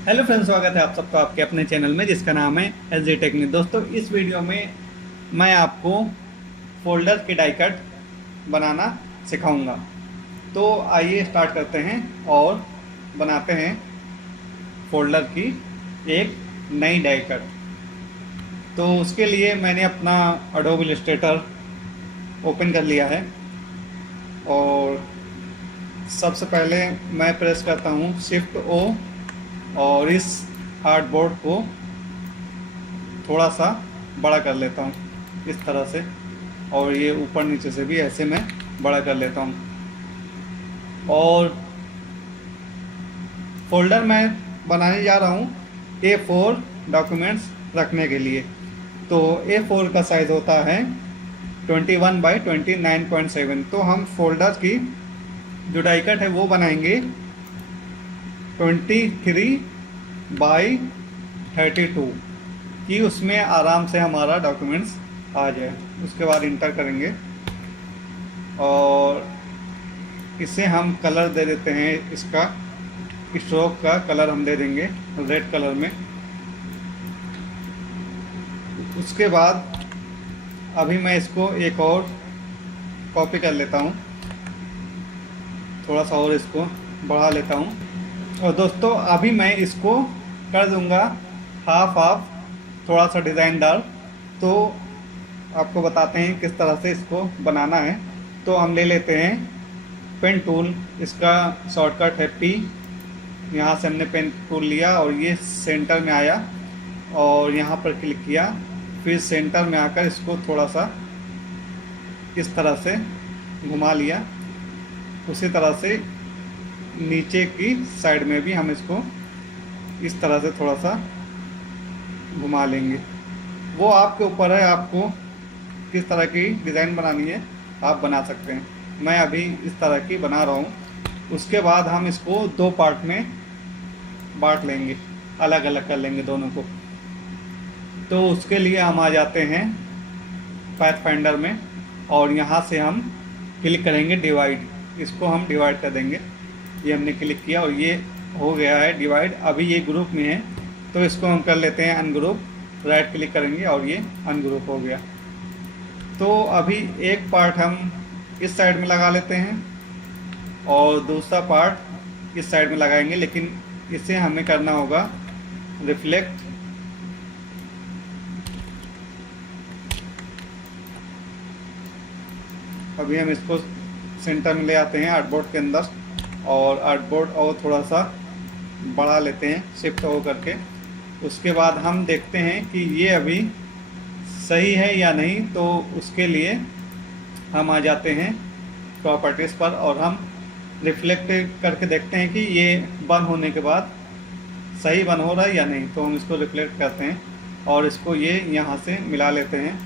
Hello friends, स्वागत है आप सबका आपके अपने चैनल में जिसका नाम है एसजी टेक्निक। दोस्तों, इस वीडियो में मैं आपको फोल्डर की डाई कट बनाना सिखाऊंगा। तो आइए स्टार्ट करते हैं और बनाते हैं फोल्डर की एक नई डाई कट। तो उसके लिए मैंने अपना एडोब इलस्ट्रेटर ओपन कर लिया है और सबसे पहले मैं प्रेस करता हूँ शिफ्ट ओ और इस आर्टबोर्ड को थोड़ा सा बड़ा कर लेता हूँ इस तरह से, और ये ऊपर नीचे से भी ऐसे मैं बड़ा कर लेता हूँ। और फोल्डर मैं बनाने जा रहा हूँ A4 डॉक्यूमेंट्स रखने के लिए। तो A4 का साइज़ होता है 21/29.7। तो हम फोल्डर की जो डाई कट है वो बनाएंगे 23/32 कि उसमें आराम से हमारा डॉक्यूमेंट्स आ जाए। उसके बाद इंटर करेंगे और इसे हम कलर दे देते हैं। इसका स्ट्रोक का कलर हम दे देंगे रेड कलर में। उसके बाद अभी मैं इसको एक और कॉपी कर लेता हूँ, थोड़ा सा और इसको बढ़ा लेता हूँ। और दोस्तों, अभी मैं इसको कर दूंगा हाफ हाफ, थोड़ा सा डिज़ाइनदार। तो आपको बताते हैं किस तरह से इसको बनाना है। तो हम ले लेते हैं पेन टूल, इसका शॉर्टकट है P। यहाँ से हमने पेन टूल लिया और ये सेंटर में आया और यहाँ पर क्लिक किया, फिर सेंटर में आकर इसको थोड़ा सा इस तरह से घुमा लिया। उसी तरह से नीचे की साइड में भी हम इसको इस तरह से थोड़ा सा घुमा लेंगे। वो आपके ऊपर है, आपको किस तरह की डिज़ाइन बनानी है आप बना सकते हैं। मैं अभी इस तरह की बना रहा हूँ। उसके बाद हम इसको दो पार्ट में बांट लेंगे, अलग अलग कर लेंगे दोनों को। तो उसके लिए हम आ जाते हैं पाथफाइंडर में और यहाँ से हम क्लिक करेंगे डिवाइड। इसको हम डिवाइड कर देंगे। ये हमने क्लिक किया और ये हो गया है डिवाइड। अभी ये ग्रुप में है तो इसको हम कर लेते हैं अनग्रुप। राइट क्लिक करेंगे और ये अनग्रुप हो गया। तो अभी एक पार्ट हम इस साइड में लगा लेते हैं और दूसरा पार्ट इस साइड में लगाएंगे, लेकिन इसे हमें करना होगा रिफ्लेक्ट। अभी हम इसको सेंटर में ले आते हैं आर्टबोर्ड के अंदर और आर्टबोर्ड और थोड़ा सा बढ़ा लेते हैं शिफ्ट हो करके। उसके बाद हम देखते हैं कि ये अभी सही है या नहीं। तो उसके लिए हम आ जाते हैं प्रॉपर्टीज़ पर और हम रिफ्लेक्ट करके देखते हैं कि ये बंद होने के बाद सही बंद हो रहा है या नहीं। तो हम इसको रिफ्लेक्ट करते हैं और इसको ये यहाँ से मिला लेते हैं।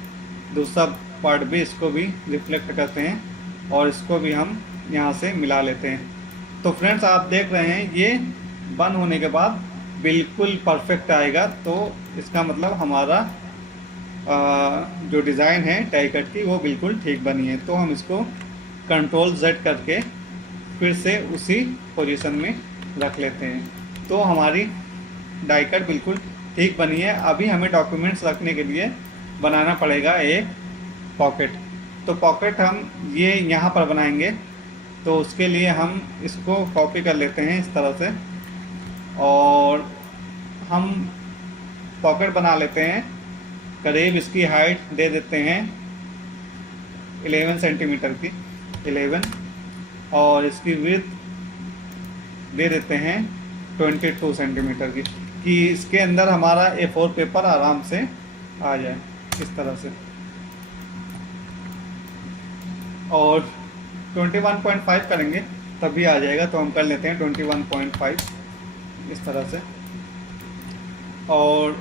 दूसरा पार्ट भी इसको भी रिफ्लेक्ट करते हैं और इसको भी हम यहाँ से मिला लेते हैं। तो फ्रेंड्स, आप देख रहे हैं ये बंद होने के बाद बिल्कुल परफेक्ट आएगा। तो इसका मतलब हमारा जो डिज़ाइन है डाई कट की वो बिल्कुल ठीक बनी है। तो हम इसको कंट्रोल Z करके फिर से उसी पोजीशन में रख लेते हैं। तो हमारी डाई कट बिल्कुल ठीक बनी है। अभी हमें डॉक्यूमेंट्स रखने के लिए बनाना पड़ेगा एक पॉकेट। तो पॉकेट हम ये यहाँ पर बनाएंगे। तो उसके लिए हम इसको कॉपी कर लेते हैं इस तरह से और हम पॉकेट बना लेते हैं। करीब इसकी हाइट दे देते हैं 11 सेंटीमीटर की, 11, और इसकी विड्थ दे देते हैं 22 सेंटीमीटर की, कि इसके अंदर हमारा A4 पेपर आराम से आ जाए इस तरह से। और 21.5 करेंगे तभी आ जाएगा। तो हम कर लेते हैं 21.5 इस तरह से। और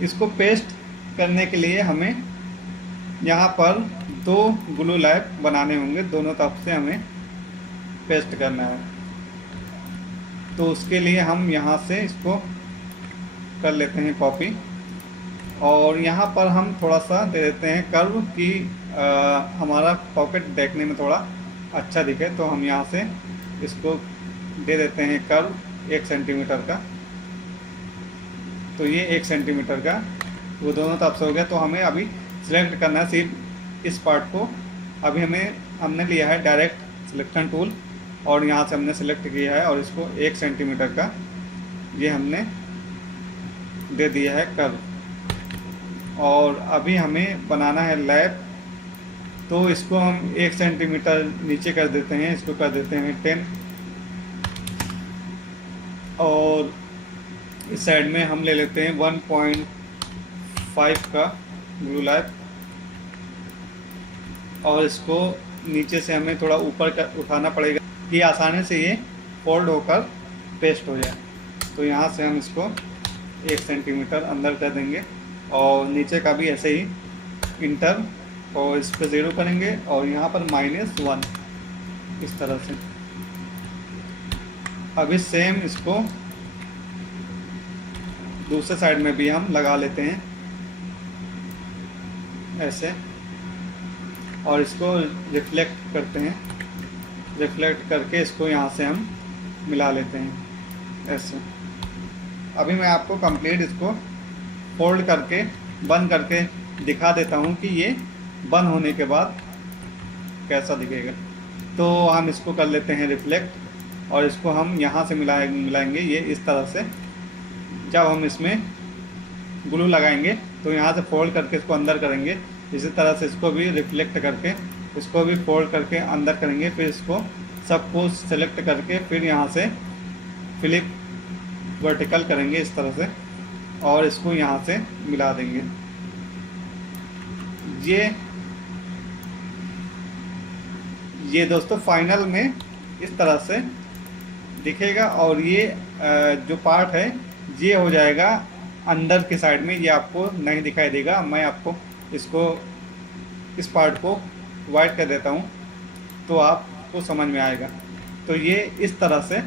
इसको पेस्ट करने के लिए हमें यहाँ पर दो ग्लू लैब बनाने होंगे, दोनों तरफ से हमें पेस्ट करना है। तो उसके लिए हम यहाँ से इसको कर लेते हैं कॉपी और यहाँ पर हम थोड़ा सा दे देते हैं कर्व कि हमारा पॉकेट देखने में थोड़ा अच्छा दिखे। तो हम यहाँ से इसको दे देते हैं कर्व 1 सेंटीमीटर का। तो ये 1 सेंटीमीटर का वो दोनों तरफ से हो गया। तो हमें अभी सिलेक्ट करना है सिर्फ इस पार्ट को। अभी हमने लिया है डायरेक्ट सिलेक्शन टूल और यहाँ से हमने सेलेक्ट किया है और इसको 1 सेंटीमीटर का ये हमने दे दिया है कर्व। और अभी हमें बनाना है लैब, तो इसको हम 1 सेंटीमीटर नीचे कर देते हैं, इसको कर देते हैं 10। और इस साइड में हम ले लेते हैं 1.5 का ब्लू लाइट और इसको नीचे से हमें थोड़ा ऊपर उठाना पड़ेगा कि आसानी से ये फोल्ड होकर पेस्ट हो जाए। तो यहाँ से हम इसको 1 सेंटीमीटर अंदर कर देंगे और नीचे का भी ऐसे ही इंटर और इस पर 0 करेंगे और यहाँ पर -1 इस तरह से। अभी सेम इसको दूसरे साइड में भी हम लगा लेते हैं ऐसे और इसको रिफ्लेक्ट करते हैं। रिफ्लेक्ट करके इसको यहाँ से हम मिला लेते हैं ऐसे। अभी मैं आपको कंप्लीट इसको फोल्ड करके बंद करके दिखा देता हूँ कि ये बंद होने के बाद कैसा दिखेगा। तो हम इसको कर लेते हैं रिफ्लेक्ट और इसको हम यहाँ से मिलाएंगे ये इस तरह से। जब हम इसमें ग्लू लगाएंगे तो यहाँ से फोल्ड करके इसको अंदर करेंगे, इसी तरह से इसको भी रिफ्लेक्ट करके इसको भी फोल्ड करके अंदर करेंगे। फिर इसको सबको सेलेक्ट करके फिर यहाँ से फ्लिप वर्टिकल करेंगे इस तरह से और इसको यहाँ से मिला देंगे। ये दोस्तों फाइनल में इस तरह से दिखेगा और ये जो पार्ट है ये हो जाएगा अंदर के साइड में, ये आपको नहीं दिखाई देगा। मैं आपको इसको इस पार्ट को वाइट कर देता हूँ तो आपको समझ में आएगा। तो ये इस तरह से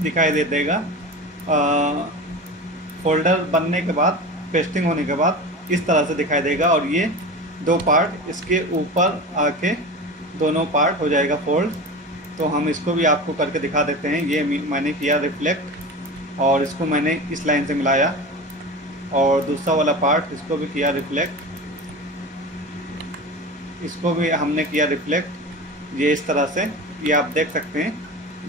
दिखाई दे देगा फोल्डर बनने के बाद, पेस्टिंग होने के बाद इस तरह से दिखाई देगा। और ये दो पार्ट इसके ऊपर आके दोनों पार्ट हो जाएगा फोल्ड। तो हम इसको भी आपको करके दिखा देते हैं। ये मैंने किया रिफ्लेक्ट और इसको मैंने इस लाइन से मिलाया और दूसरा वाला पार्ट इसको भी किया रिफ्लेक्ट, इसको भी हमने किया रिफ्लेक्ट। ये इस तरह से ये आप देख सकते हैं।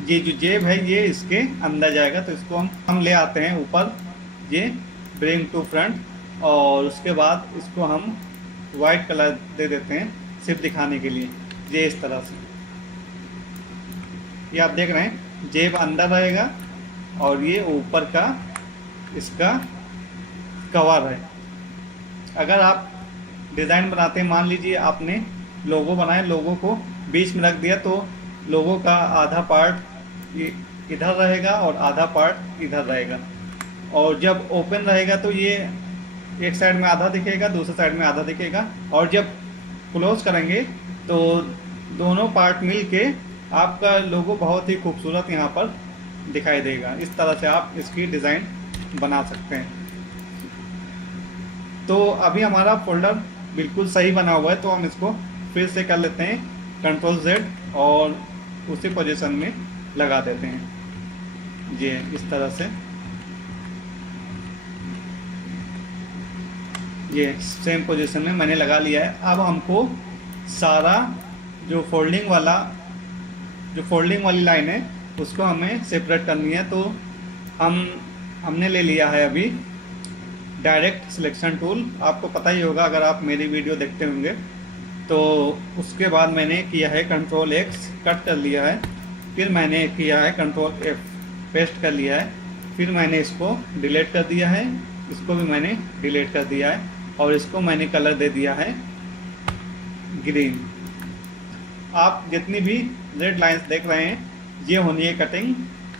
ये जो जेब है ये इसके अंदर जाएगा तो इसको हम ले आते हैं ऊपर, ये ब्रिंग टू फ्रंट। और उसके बाद इसको हम वाइट कलर दे देते हैं सिर्फ दिखाने के लिए। ये इस तरह से ये आप देख रहे हैं जेब अंदर रहेगा और ये ऊपर का इसका कवर है। अगर आप डिज़ाइन बनाते हैं, मान लीजिए आपने लोगो बनाए, लोगो को बीच में रख दिया तो लोगो का आधा पार्ट इधर रहेगा और आधा पार्ट इधर रहेगा। और जब ओपन रहेगा तो ये एक साइड में आधा दिखेगा, दूसरे साइड में आधा दिखेगा। और जब क्लोज करेंगे तो दोनों पार्ट मिल के आपका लोगो बहुत ही खूबसूरत यहाँ पर दिखाई देगा। इस तरह से आप इसकी डिज़ाइन बना सकते हैं। तो अभी हमारा फोल्डर बिल्कुल सही बना हुआ है, तो हम इसको फिर से कर लेते हैं Ctrl+Z और उसी पोजीशन में लगा देते हैं। ये इस तरह से ये सेम पोजीशन में मैंने लगा लिया है। अब हमको सारा जो फोल्डिंग वाली लाइन है उसको हमें सेपरेट करनी है। तो हमने ले लिया है अभी डायरेक्ट सिलेक्शन टूल। आपको पता ही होगा अगर आप मेरी वीडियो देखते होंगे। तो उसके बाद मैंने किया है Ctrl+X कट कर लिया है, फिर मैंने किया है Ctrl+F पेस्ट कर लिया है, फिर मैंने इसको डिलीट कर दिया है, इसको भी मैंने डिलीट कर दिया है और इसको मैंने कलर दे दिया है ग्रीन। आप जितनी भी रेड लाइंस देख रहे हैं ये होनी है कटिंग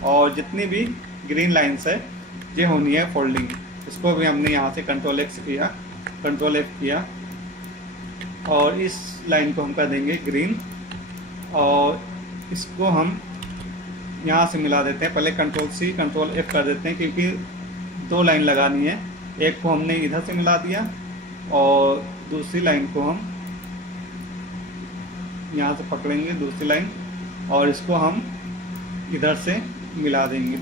और जितनी भी ग्रीन लाइंस है ये होनी है फोल्डिंग। इसको भी हमने यहाँ से Ctrl+X किया, Ctrl+F किया और इस लाइन को हम कर देंगे ग्रीन और इसको हम यहाँ से मिला देते हैं। पहले Ctrl+C Ctrl+F कर देते हैं क्योंकि दो लाइन लगानी है। एक को हमने इधर से मिला दिया और दूसरी लाइन को हम यहाँ से पकड़ेंगे दूसरी लाइन और इसको हम इधर से मिला देंगे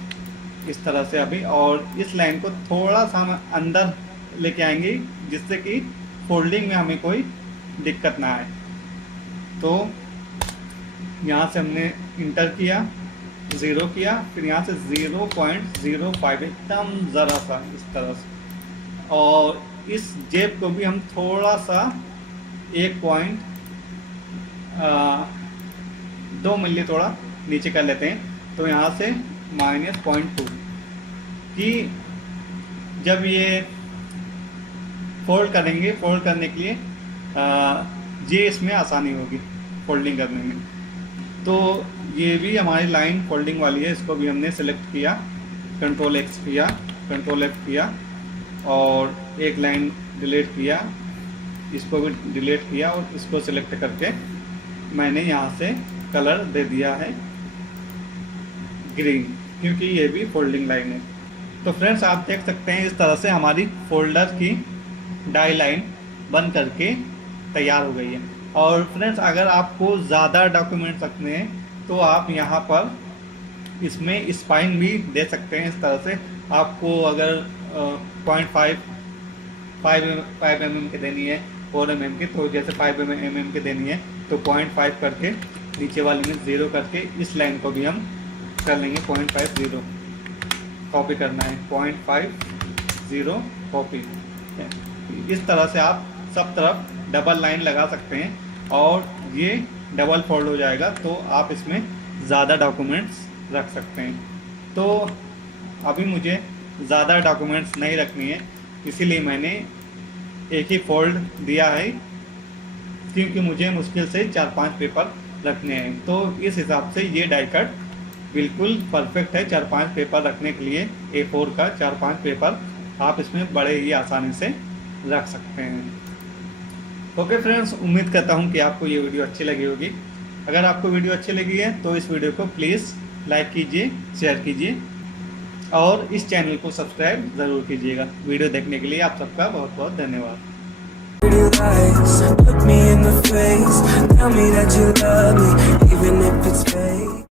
इस तरह से अभी, और इस लाइन को थोड़ा सा हम अंदर लेके आएंगे जिससे कि फोल्डिंग में हमें कोई दिक्कत ना आए। तो यहाँ से हमने इंटर किया, 0 किया, फिर यहाँ से 0.05 एकदम ज़रा सा इस तरह से, और इस जेब को भी हम थोड़ा सा 1.2 मिली थोड़ा नीचे कर लेते हैं। तो यहाँ से -0.2 कि जब ये फोल्ड करेंगे, फोल्ड करने के लिए ये इसमें आसानी होगी फोल्डिंग करने में। तो ये भी हमारी लाइन फोल्डिंग वाली है, इसको भी हमने सेलेक्ट किया, Ctrl X किया, Ctrl F किया, और एक लाइन डिलीट किया, इसको भी डिलीट किया, और इसको सेलेक्ट करके मैंने यहाँ से कलर दे दिया है ग्रीन, क्योंकि ये भी फोल्डिंग लाइन है। तो फ्रेंड्स आप देख सकते हैं इस तरह से हमारी फोल्डर की डाई लाइन बन करके तैयार हो गई है। और फ्रेंड्स अगर आपको ज़्यादा डॉक्यूमेंट्स रखने हैं तो आप यहाँ पर इसमें स्पाइन भी दे सकते हैं। इस तरह से आपको अगर 5 mm की देनी है, 4 mm की, तो जैसे 5 mm की देनी है तो 0.5 करके नीचे वाले में 0 करके इस लाइन को भी हम कर लेंगे 0.50, कॉपी करना है 0.50 कॉपी। इस तरह से आप सब तरफ डबल लाइन लगा सकते हैं और ये डबल फोल्ड हो जाएगा, तो आप इसमें ज़्यादा डॉक्यूमेंट्स रख सकते हैं। तो अभी मुझे ज़्यादा डॉक्यूमेंट्स नहीं रखनी है, इसीलिए मैंने एक ही फोल्ड दिया है, क्योंकि मुझे मुश्किल से 4-5 पेपर रखने हैं। तो इस हिसाब से ये डाई कट बिल्कुल परफेक्ट है 4-5 पेपर रखने के लिए। A4 का 4-5 पेपर आप इसमें बड़े ही आसानी से रख सकते हैं। ओके फ्रेंड्स, उम्मीद करता हूँ कि आपको ये वीडियो अच्छी लगी होगी। अगर आपको वीडियो अच्छी लगी है तो इस वीडियो को प्लीज़ लाइक कीजिए, शेयर कीजिए और इस चैनल को सब्सक्राइब ज़रूर कीजिएगा। वीडियो देखने के लिए आप सबका बहुत बहुत धन्यवाद।